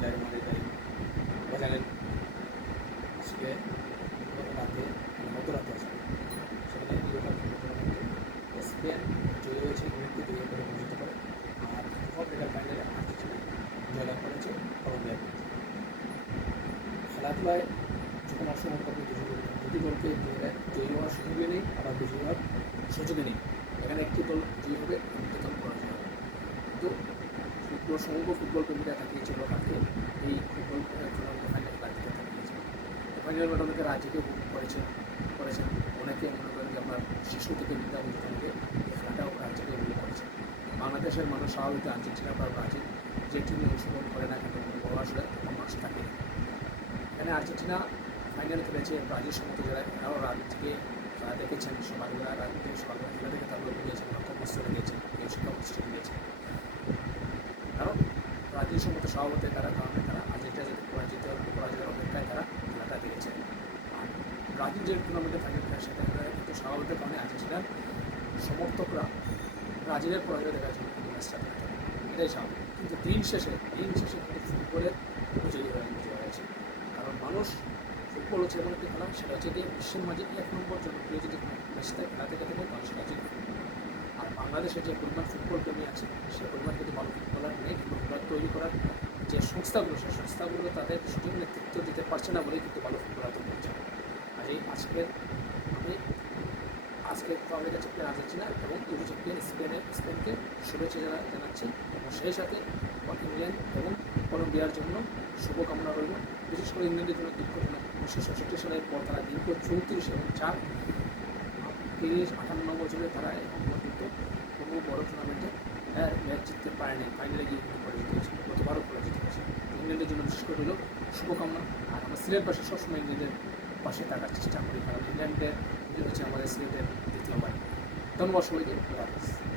আপনারা জানেন আজকে গত রাতে মানে মধ্যরাতে আসলে, সেখানে টুর্নামেন্টে স্পেন জয়ী হয়েছে ইংল্যান্ডকে দুই করে পরিচিত করে। আর আফ্রিকার ফাইনালে আর্জেন্টিনা জয়লাভ করেছে কলম্বিয়ার বিরুদ্ধে। খেলাধুলায় যখন অংশগ্রহণ করবে দুটি দল, দুটি দলকে জয়ী- হওয়ার সুযোগই নেই, আবার বেশি হওয়ার সুযোগই নেই। এখানে একটি দল জয়ী হবে, অন্য দল পরাজয় হবে। কিন্তু ফুটবল, সমগ্র ফুটবল প্রেমীরা তাকিয়েছিল কালকে এই ফুটবল টুর্নামেন্টে ফাইনাল দিকে তাকিয়েছিল ফাইনাল অনেকে রাজ্যকে উপভোগ করেছেন করেছেন। অনেকে মনে করেন যে আপনার শিশু থেকে বিদ্যা থেকে খেলাটাও রাজ্যকে উপভোগ করেছেন বাংলাদেশের মানুষ স্বাভাবিক আর্জেন্টিনা বা ব্রাজিল যে টিমে অংশগ্রহণ করে না বড় তখন মানুষ থাকে। এখানে আর্জেন্টিনা ফাইনাল খেলেছে, ব্রাজিল সমস্ত যারা এরাও থেকে তারা দেখেছেন সকালবেলা রাত থেকে সকালবেলা খেলা থেকে তারপরে গিয়েছেন। শিক্ষা প্রতিষ্ঠানে গিয়েছেন কারণ সভাপতির তারা, কারণে তারা আর্জেন্টিনা পরাজিত পরাজয়ের অপেক্ষায় তারা খেলাটা দেখেছেন আর ব্রাজিল যে টুর্নামেন্টে ফাইনাল খেলে সেটা কিন্তু স্বাভাবিকের কারণে আর্জেন্টিনার সমর্থকরা ব্রাজিলের পরাজয় দেখার জন্য কিন্তু ম্যাচটা এটাই স্বাভাবিক। কিন্তু দিন শেষে দিন শেষে কিন্তু ফুটবলের বিজয়ী বিজয় হয়েছে কারণ মানুষ ফুটবল হচ্ছে এমন একটি খেলা, সেটা হচ্ছে যে বিশ্বের মাঝে এক নম্বর জনপ্রিয় যদি কোনো ম্যাচ থাকে খেলা থেকে থাকে তাহলে সেটা আর বাংলাদেশে যে পরিমাণ ফুটবল প্রেমী আছে, সে পরিমাণ কিন্তু ভালো ফুটবলার নেই কিন্তু ফুটবলার তৈরি করার যে সংস্থাগুলো, সেই সংস্থাগুলো তাদের সঠিক নেতৃত্ব দিতে পারছে না বলেই কিন্তু ভালো ফুটবলার তৈরি হচ্ছে। আর এই আজকের আমি, আজকে আমাদের কাছে প্লেয়ার আর্জেন্টিনা এবং ইউরো চ্যাম্পিয়ন স্পেনের স্পেনকে শুভেচ্ছা জানা- জানাচ্ছি। এবং সেই সাথে ইংল্যান্ড এবং কলম্বিয়ার জন্য শুভকামনা রইল। বিশেষ করে ইংল্যান্ডের জন্য দুঃখজনক উনিশশো ছষট্টি সালের পর তারা দীর্ঘ চৌত্রিশ এবং চার, তিরিশ, আটান্ন বছরে তারা এখন পর্যন্ত কোনো বড় টুর্নামেন্টে ম্যাচ জিততে পারেনি। ফাইনালে গিয়ে কিন্তু পরাজিত হয়েছে গতবারও পরাজিত হয়েছে হলো শুভকামনা। আর আমরা সিলেটবাসী সবসময় নিজেদের পাশে থাকার চেষ্টা করি, কারণ ইংল্যান্ডের ইংল্যান্ড হচ্ছে আমাদের সিলেটের দ্বিতীয় বাড়ি। ধন্যবাদ সবাইকে।